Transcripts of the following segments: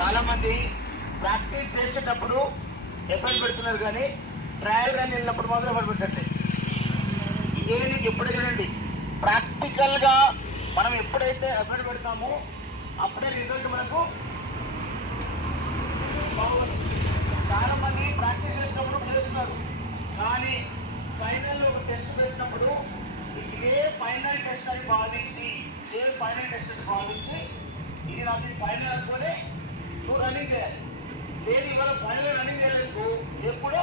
చాలా మంది ప్రాక్టీస్ చేసేటప్పుడు ఎఫర్ట్ పెడుతున్నారు కానీ ట్రయల్ రన్ వెళ్ళినప్పుడు మాత్రం ఎఫర్ట్ పెట్టండి ఇదే నీకు ఎప్పుడే చూడండి. ప్రాక్టికల్గా మనం ఎప్పుడైతే ఎఫర్ట్ పెడతామో అప్పుడే రిజల్ట్ మనకు బాగుంది చాలా మంది ప్రాక్టీస్ చేసినప్పుడు చేస్తున్నారు కానీ ఫైనల్ ఒక టెస్ట్ పెట్టినప్పుడు ఇదే ఫైనల్ టెస్ట్ అని భావించి ఇదే ఫైనల్ టెస్ట్ అని భావించి ఇది నాకు ఫైనల్ అనుకోలే నువ్వు రన్నింగ్ చేయాలి లేదు ఇవాళ ఫైనల్ రన్నింగ్ చేయలేదు ఎప్పుడు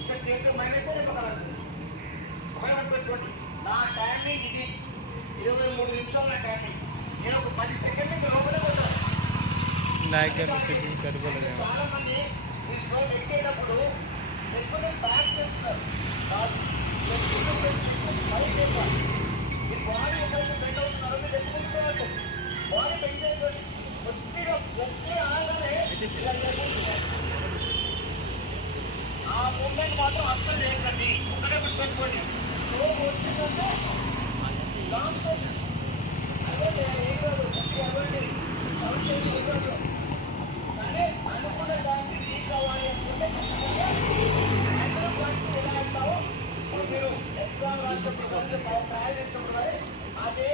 ఇక్కడ చేసే మైనస్ రేపు పెట్టుకోండి. నా టైమింగ్ ఇది. ఇరవై మూడు నిమిషాలు నా టైమింగ్ నేను ఒక పది సెకండ్ లోపలే పోతాను. చాలా మంది ఈ షో ఎక్కేటప్పుడు బ్యాక్ చేస్తున్నారు. ఈ బాడీ ఎక్కడైతే బెండ్ అవుతున్నారో. మీరు ఎక్కువ బాడీ బెండ్ ఆ మూమెంట్ మాత్రం అస్సలు చేయకండి ఒకటే గుర్తుపెట్టుకోండి షో వచ్చిందంటే లాంగ్ అదే నేను కాదు అవ్వండి సౌండ్ చేసి ఏం కాదు కానీ అనుకున్న దానికి రీచ్ అవ్వాలి అనుకుంటే ఖచ్చితంగా ఎలా వెళ్తావో ఇప్పుడు మీరు ఎగ్జామ్ అదే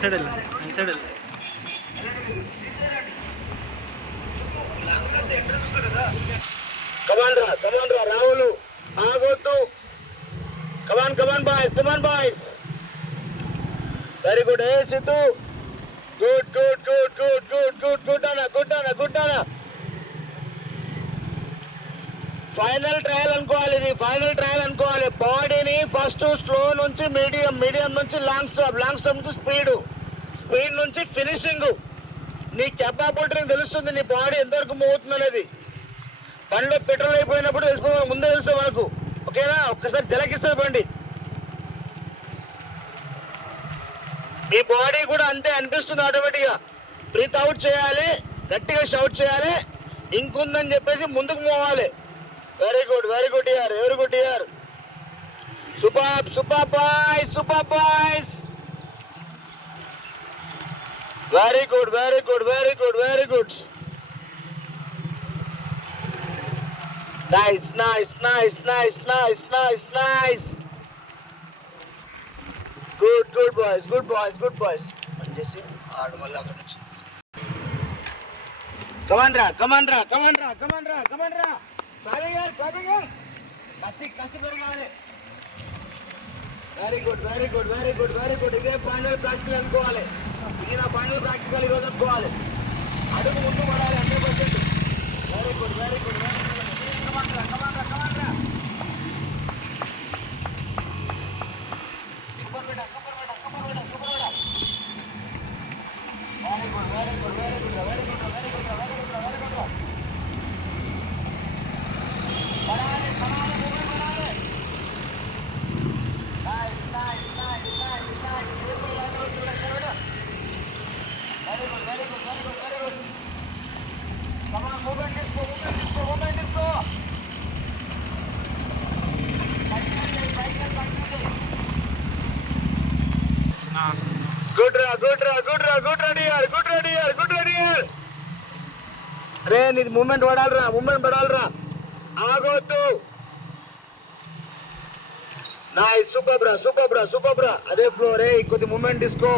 సైడ్ వెళ్ళండి అన్ సైడ్ వెళ్ళండి. కమాన్ రా కమాన్ రా రావులు ఆగొద్దు. Come on come on boys come on boys. Very good A Siddhu. Good good good good good good good అన్న గుడ్ అన్న గుడ్ అన్న. ఫైనల్ ట్రయల్ అనుకోవాలి ఇది ఫైనల్ ట్రయల్ అనుకోవాలి. బాడీని ఫస్ట్ స్లో నుంచి మీడియం మీడియం నుంచి లాంగ్ స్టాప్ లాంగ్ స్టాప్ నుంచి స్పీడ్. స్పీడ్ నుంచి ఫినిషింగ్. నీ కెపాబిలిటీ తెలుస్తుంది నీ బాడీ ఎంతవరకు మూవ్ అవుతుంది అనేది. బండిలో పెట్రోల్ అయిపోయినప్పుడు తెలిసిపో ముందే తెలుస్తుంది మనకు. ఓకేనా? ఒక్కసారి జలకిస్తుంది బండి. మీ బాడీ కూడా అంతే అనిపిస్తుంది ఆటోమేటిక్గా. బ్రీత్ అవుట్ చేయాలి గట్టిగా షౌట్ చేయాలి. ఇంకుందని చెప్పేసి ముందుకు పోవాలి. Very good very good year very good year super super boy super boys very good very good very good very good nice nice nice nice nice nice nice good good boys good boys good boys అని చేసి ఆడు మళ్ళీ అక్కడ నుంచి కమాండ్రా కమాండ్రా కమాండ్రా కమాండ్రా కమాండ్రా రా కమాన్ రా కమాన్ రా కావిగారు కావిగారు కసి కసి పెరగాలి very good very good very good very good ఇదే ఫైనల్ ప్రాక్టికల్ అనుకోవాలి ఇది నా ఫైనల్ ప్రాక్టికల్ ఈరోజు అనుకోవాలి అడుగు ముందు పడాలి hundred percent very good very good very good come on రా కమాన్ రా కమాన్ రా సూపర్ బేటా సూపర్ బేటా సూపర్ బేటా సూపర్ బేటా very good very good very good very good very good very good very good పడాలి పడాలి మూవీ పడాలి nice nice nice nice nice very good very good very good very good very good Come on, movement disco, movement disco, movement disco. Good రా good రా good ready good ready good ready రే నీది movement పడాలిరా movement పడాలిరా. ఆగొద్దు. Nice super bro super bro super bro అదే floor ఏ కొద్ది movement disco.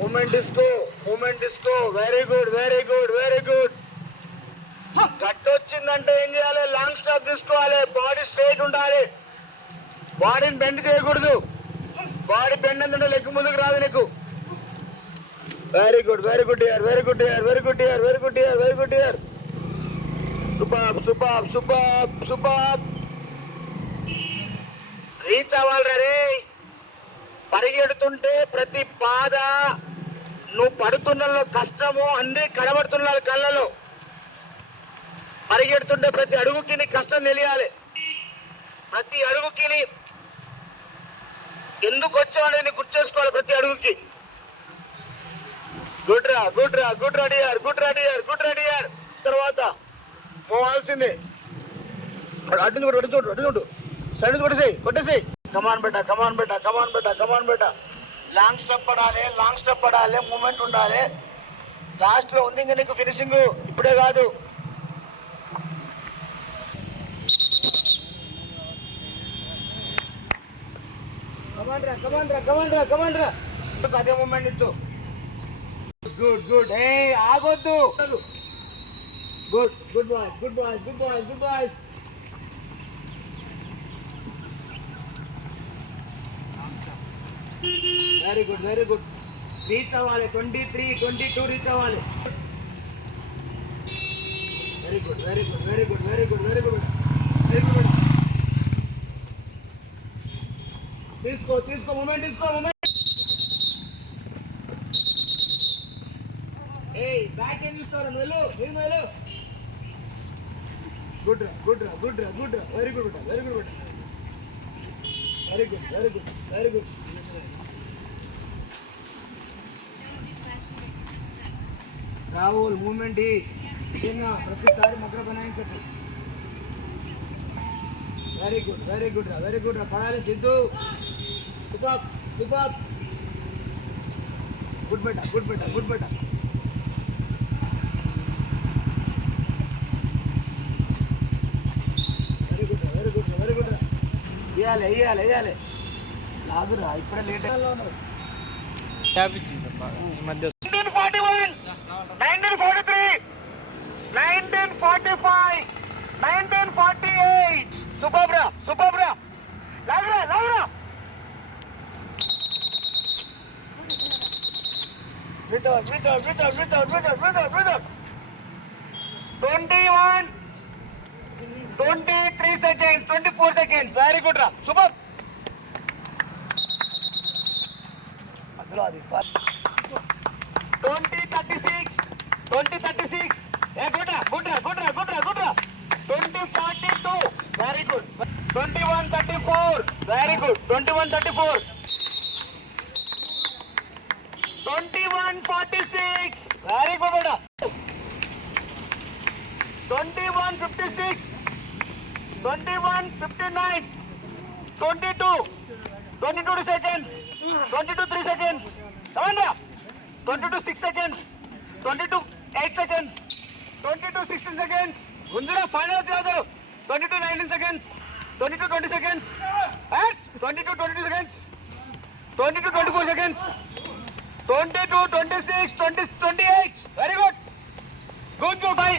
Movement disco movement disco. Very good very good very good గట్టు వచ్చిందంటే ఏం చేయాలి? లాంగ్ స్టాప్ తీసుకోవాలి. బాడీ స్ట్రైట్ ఉండాలి. బాడీని బెండ్ చేయకూడదు. బాడీ బెండ్ ఎందుకంటే లెగ్ ముందుకు రాదు నీకు. Very good very good year very good year very good year very good year very good year super super super super reach అవ్వాలి రే పరిగెడుతుంటే ప్రతి బాధ నువ్వు పడుతున్నలో కష్టము అన్ని కనబడుతున్నారు కళ్ళలో. పరిగెడుతుంటే ప్రతి అడుగుకి నీ కష్టం తెలియాలి. ప్రతి అడుగుకి ఎందుకు వచ్చావు అనేది గుర్తు చేసుకోవాలి ప్రతి అడుగుకి. గుడ్ రా గుడ్ రా గుడ్ రెడీఆర్ గుడ్ రెడీఆర్ గుడ్ రెడీఆర్ తర్వాత పోవాల్సిందే అడ్డు కూడా అడ్డు చూడు అడ్డు చూడు. సైడ్ కొట్టేసేయి కొట్టేసేయి. కమాన్ బెట్ట కమాన్ బెట్ట కమాన్ బెట్ట కమాన్ బెట్ట లాంగ్ స్టెప్ పడాలి లాంగ్ స్టెప్ పడాలి మూమెంట్ ఉండాలి. లాస్ట్లో ఉంది ఇంకా నీకు ఫినిషింగ్ ఇప్పుడే కాదు. కమాండ్రా రా కమాండ్రా రా కమాన్ రా అదే మూమెంట్ ఇచ్చు గుడ్ గుడ్ ఏ ఆగొద్దు good good boys good boys good boys good boys very good very good reach అవ్వాలి twenty three twenty two reach అవ్వాలి very good very good very good very good very good very good తీసుకో తీసుకో moment తీసుకో moment back ఏం చూస్తావు నువ్వు వెళ్ళు ఏం వెళ్ళు. గుడ్ రా గుడ్ రా గుడ్ రా గుడ్ రా. వెరీ గుడ్ బిడ్డ వెరీ గుడ్ బిడ్డ very good very good very good Rahul movement నిజంగా ప్రతిసారి మొగ్గ బనాయించకు. వెరీ గుడ్ వెరీ గుడ్ రా వెరీ గుడ్ రా. పడాలి సిద్ధు. సూపర్ సూపర్ గుడ్ బెట గుడ్ బెట గుడ్ బెట వేయాలి వేయాలి వేయాలి లాగురా ఇప్పుడే లేట్ ట్యాప్ ఇచ్చింది బాగా ఈ మధ్య 1941, 1943, 1945, 1948. సుబ్బబ్రా సుబ్బబ్రా లాగరా లాగరా Without, without, without, without, without, without, without. 21, Seconds twenty four seconds very good రా సూపర్ అందులో అది first twenty thirty six twenty thirty six ఏ గుడ్ రా గుడ్ రా గుడ్ రా గుడ్ రా గుడ్ రా twenty forty two very good twenty one thirty four very good twenty one thirty four twenty one forty six very good బేటా twenty one fifty six twenty one fifty nine twenty two twenty two seconds twenty two three seconds కమండ్రా twenty two six seconds twenty two eight seconds twenty two sixteen seconds ముందుగా final చదువుతారు twenty two nineteen seconds twenty two twenty seconds twenty two twenty two seconds twenty two twenty four seconds twenty two twenty six twenty twenty eight very good గుంజు by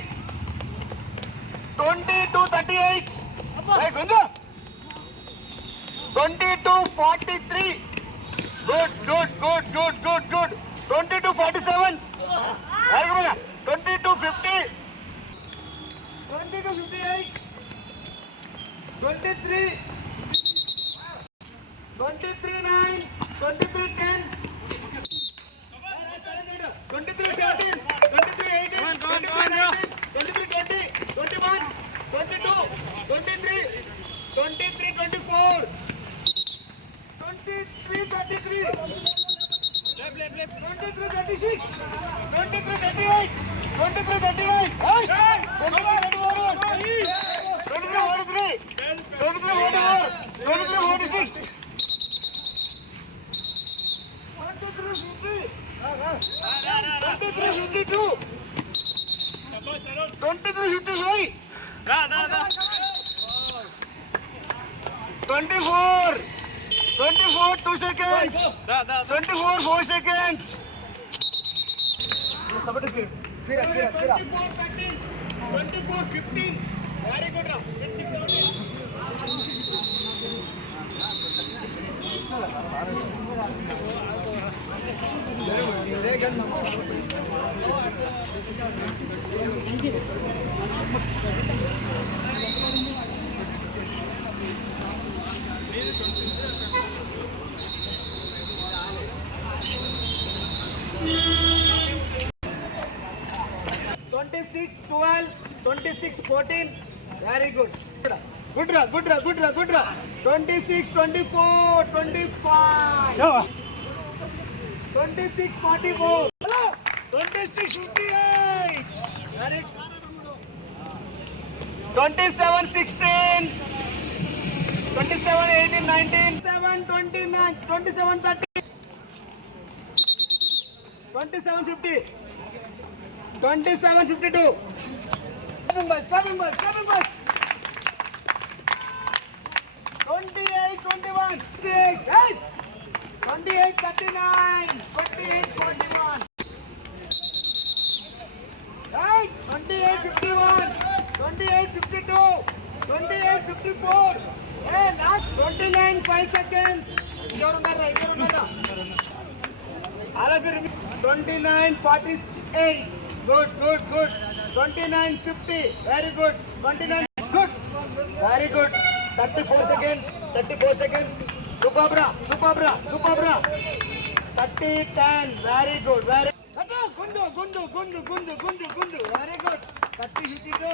twenty two thirty eight. Twenty two forty three. Good good good good good good. Twenty two forty seven. Twenty two fifty twenty two fifty eight twenty three twenty three nine twenty three ten twenty three seventeen twenty three eighteen twenty three nineteen twenty three twenty twenty one twenty two twenty three twenty three twenty four twenty three thirty three twenty three thirty six twenty three thirty eight twenty three thirty eight twenty three thirty four twenty three forty twenty four రా six twelve twenty six fourteen very good good రా good రా good రా good రా twenty six twenty four twenty five twenty six forty four twenty six fifty eight very twenty seven sixteen twenty seven eighteen nineteen seven twenty nine twenty seven thirty twenty seven fifty 2752. Clapping boys, clapping boys, clapping boys. 28, 21, 6, 28, 39, 28, 28, 51, 28, 52, 28, 54. Hey, last 29, 5 seconds. 29, 48. Good good good twenty nine fifty very good twenty nine good very good thirty four seconds thirty four seconds super bro super bro super bro thirty ten very good very గుండు గుండు గుండు గుండు గుండు గుండు very good thirty fifty two